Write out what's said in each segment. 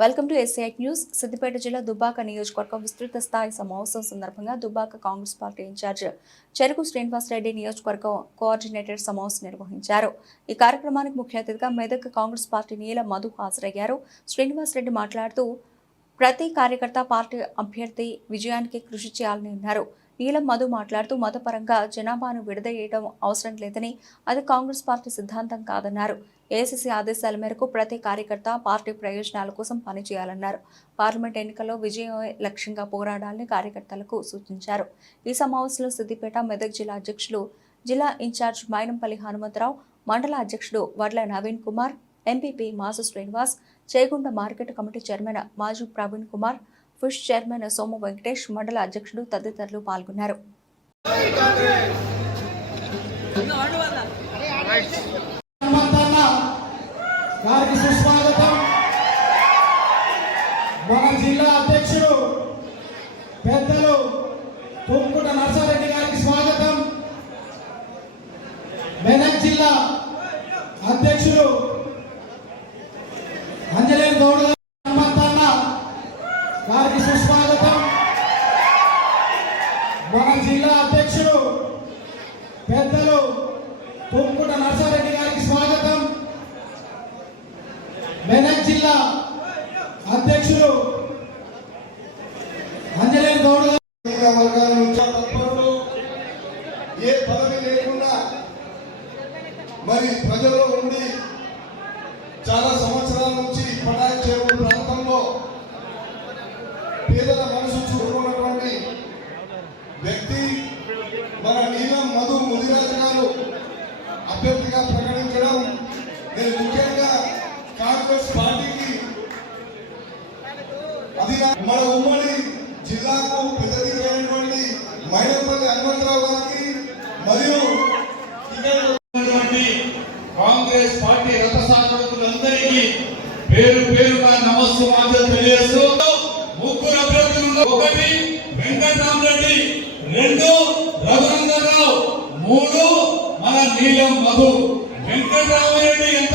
Welcome to SI news. Siddipet జిల్లా దుబ్బాక నియోజకవర్గం విస్తృత స్థాయి సమావేశం సందర్భంగా దుబ్బాక కాంగ్రెస్ పార్టీ ఇన్ఛార్జ్ చెరుకు శ్రీనివాసరెడ్డి నియోజకవర్గం కోఆర్డినేటర్ సమావేశం నిర్వహించారు. ఈ కార్యక్రమానికి ముఖ్య అతిథిగా మెదక్ కాంగ్రెస్ పార్టీ నీల మధు హాజరయ్యారు. శ్రీనివాసరెడ్డి మాట్లాడుతూ ప్రతి కార్యకర్త పార్టీ అభ్యర్థి విజయానికి కృషి చేయాలని అన్నారు. నీలం మధు మాట్లాడుతూ మతపరంగా జనాభాను విడదీయడం అవసరం లేదని అది కాంగ్రెస్ పార్టీ సిద్ధాంతం కాదన్నారు. ఏసీసీ ఆదేశాల మేరకు ప్రతి కార్యకర్త పార్టీ ప్రయోజనాల కోసం పనిచేయాలన్నారు. పార్లమెంట్ ఎన్నికల్లో విజయం లక్ష్యంగా పోరాడాలని కార్యకర్తలకు సూచించారు. ఈ సమావేశంలో సిద్దిపేట మెదక్ జిల్లా అధ్యక్షులు జిల్లా ఇన్ఛార్జ్ మైనంపల్లి హనుమంతరావు మండల అధ్యక్షుడు Vadla Naveen Kumar MPP Masu Srinivas Chegunda market committee chairman మాజీ ప్రవీణ్ కుమార్ ఫిష్ చైర్మన్ సోము వెంకటేష్ మండల అధ్యక్షుడు తదితరులు పాల్గొన్నారు. మన జిల్లా అధ్యక్షుడు పెద్దలు తుమ్ముట నర్సారెడ్డి గారికి స్వాగతం. మెదక్ జిల్లా గౌడ్ గారు హనుమంతన్న గారికి సుస్వాగతం మన జిల్లా అధ్యక్షుడు పెద్దలు తుమ్ముట నర్సారెడ్డి గారికి స్వాగతం మెదక్ జిల్లా అధ్యక్షులు అంజనేయ గౌడ్ గారు. ఏ పదవి లేకుండా మరి ప్రజల్లో ఉండి చాలా సంవత్సరాల నుంచి పటాయి చేరువు ప్రాంతంలో పేదల మనసు చూసుకున్నటువంటి వ్యక్తి మన నీలం మధు ముదిరాజు గారు అభ్యర్థిగా ప్రకటించడం నేను ముఖ్యంగా కాంగ్రెస్ పార్టీకి అది మన ఉమ్మడి జిల్లాకు పెద్దదిగినటువంటి మైనపల్లి హనుమంతరావు గారికి మరియు కాంగ్రెస్ పార్టీ రథసాధకులందరికీ పేరు పేరుగా నమస్కారం తెలియజేస్తూ ముగ్గురు అభ్యర్థులు ఒకటి వెంకటరామరెడ్డి రెండు రఘునందరావు మూడు మన నీలం మధు. వెంకటరామరెడ్డి ఎంత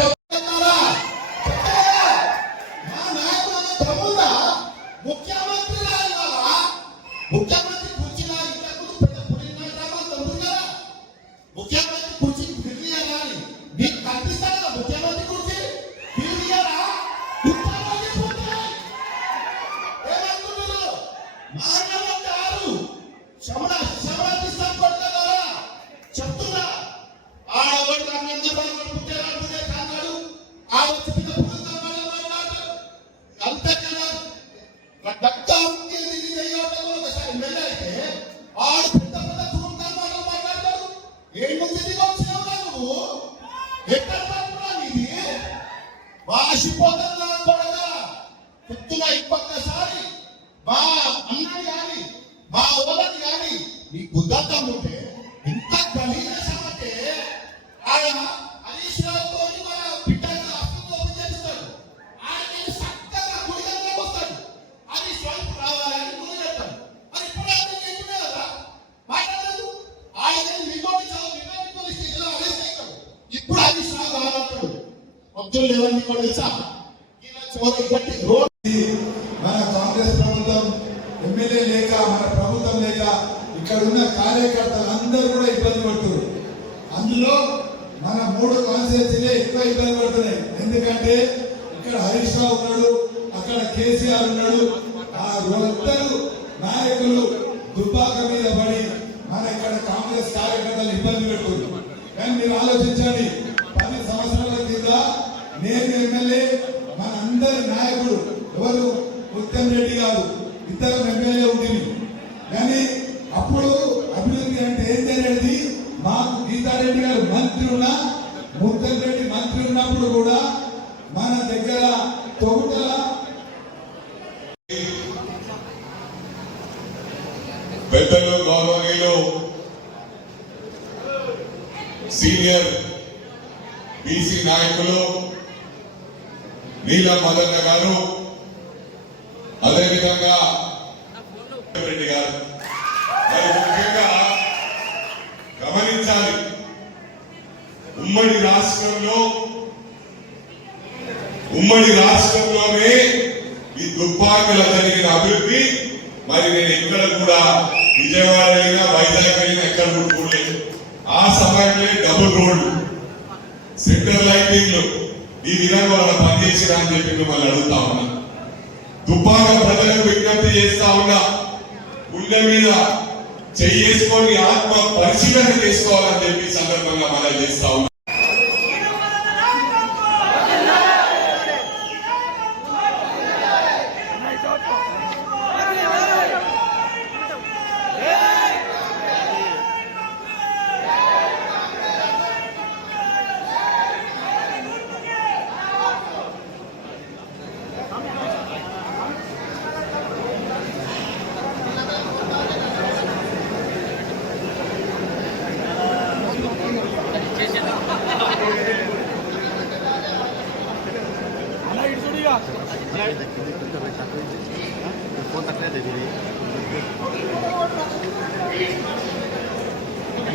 మాట్లాడతాడు ఏం నువ్వు ఎక్కడ తప్పురా నీది వాసిపోతున్నా కొడగా చెప్తున్నా మా కానీ మా ఓలని కానీ నీ గుద్దతం ఉంటే ఇంత గలీజేసామంటే ఆయన ఎవరిని కూడా మన కాంగ్రెస్ ప్రభుత్వం ఎమ్మెల్యే లేక మన ప్రభుత్వం లేక ఇక్కడ ఉన్న కార్యకర్తలు అందరూ కూడా ఇబ్బంది పడుతున్నారు అందులో మన మూడు కాన్స్టిట్యూన్సీలే ఎక్కువ ఇబ్బంది పడుతున్నాయి ఎందుకంటే ఇక్కడ హరీష్ రావు ఉన్నాడు అక్కడ కేసీఆర్ ఉన్నాడు ఆ ఇద్దరు నాయకులు దుబ్బాక మీద పడి మన ఇక్కడ కాంగ్రెస్ కార్యకర్తలు ఇబ్బంది పెడుతున్నారు. కానీ మీరు ఆలోచించండి పది సంవత్సరాల కింద నేను ఎమ్మెల్యే మన అందరి నాయకుడు ఎవరు ఉత్తమ్ రెడ్డి గారు ఇద్దరు ఎమ్మెల్యే ఉంటుంది కానీ అప్పుడు అభివృద్ధి అంటే ఏం జరిగేది? మాకు గీతారెడ్డి గారు మంత్రి ఉన్నా ముత్తమ్ రెడ్డి మంత్రి ఉన్నప్పుడు కూడా మన దగ్గర తొగుటల పెద్దలు గౌరవనీయులు సీనియర్ బీసీ నాయకులు నీలం మదన్న గారు అదేవిధంగా రెడ్డి గారు. మరి ముఖ్యంగా గమనించాలి. ఉమ్మడి రాష్ట్రంలో ఉమ్మడి రాష్ట్రంలోనే ఈ దుబ్బాకల జరిగిన అభివృద్ధి. మరి నేను ఎక్కడ కూడా విజయవాడ వెళ్ళినా వైజాగ్ వెళ్ళినా ఎక్కడ కూడా చూడలేదు ఆ సమయంలో డబుల్ రోడ్లు సెంటర్ లైటింగ్లు ఈ విధంగా వాళ్ళ పనిచేసినా అని చెప్పి మిమ్మల్ని అడుగుతా ఉన్నా. దుబ్బాక ప్రజలకు విజ్ఞప్తి చేస్తా ఉన్నా. గుండె మీద చేసుకొని ఆత్మ పరిశీలన చేసుకోవాలని చెప్పి సందర్భంగా మనం చేస్తా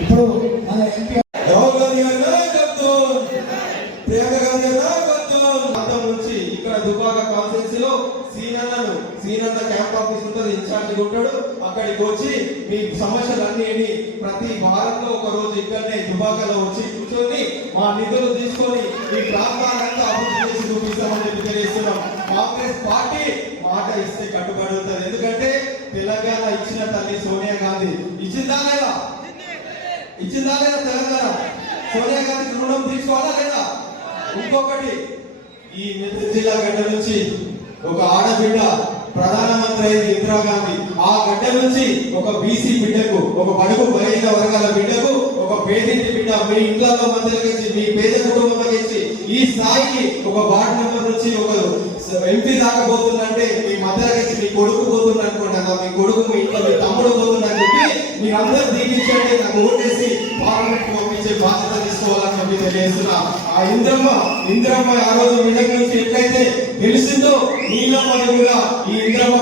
ఇప్పుడు మన ఎంపీ రాహుల్ గాంధీ నాయకత్వం. ప్రియాంక గాంధీ నాయకత్వం. ప్రాంతం నుంచి ఇక్కడ దుబ్బాక కాన్స్టిట్యూన్సీలో సీనన్నను సీనన్న క్యాంప్ ఆఫీస్ ఉంటుంది ఇన్ఛార్జ్ ఉంటాడు. అక్కడికి వచ్చి మీ సమస్యలన్నీ ప్రతి వారంలో ఒక రోజు ఇక్కడనే దుబ్బాకలో వచ్చి కూర్చొని మా నిధులు తీసుకొని ఈ ప్రాంతాలంతా అభివృద్ధి చేసి చూపిస్తామని చెప్పి తెలియజేస్తున్నాం. కాంగ్రెస్ పార్టీ మాట ఇస్తే కట్టుబడి ఉంటుంది ఎందుకంటే తెలంగాణ ఇచ్చిన తల్లి సోనియా గాంధీ. ఇచ్చిందా లేదా? ఇచ్చిందా లేదా తెలంగాణ? సోనియా గాంధీ రుణం తీసుకోవాలా లేదా? ఇంకొకటి ఈ నెల్లూరు జిల్లా గడ్డ నుంచి ఒక ఆడబిడ్డ ప్రధానమంత్రి అయింది ఇందిరాగాంధీ ఆ గడ్డ నుంచి ఒక బీసీ బిడ్డకు ఒక బడుగు బలహీన వర్గాల బిడ్డకు ఒక పేదింటి బిడ్డ మీ ఇంట్లో మధ్యలోకి మీ పేద కుటుంబం ఈ స్థాయికి ఒక వార్డు మెంబర్ నుంచి ఒక ఎంపీ దాకా అభ్యర్థించి మీ కొడుకు పోతుంది అనుకుంటారా మీ కొడుకు మీ ఇంట్లో మీ తమ్ముడు పోతుందని చెప్పి మీరందరూ దీపించండి నాకు ఓటేసి పార్లమెంట్ పంపించే బాధ్యత తీసుకోవాలని చెప్పి తెలియజేస్తున్నా. ఆ ఇంద్రమ్మ ఇంద్రమ్మ ఆ రోజు మెదక్ నుంచి ఎట్లయితే తెలిసిందో నీలమ్మది కూడా ఈ ఇంద్రమ్మ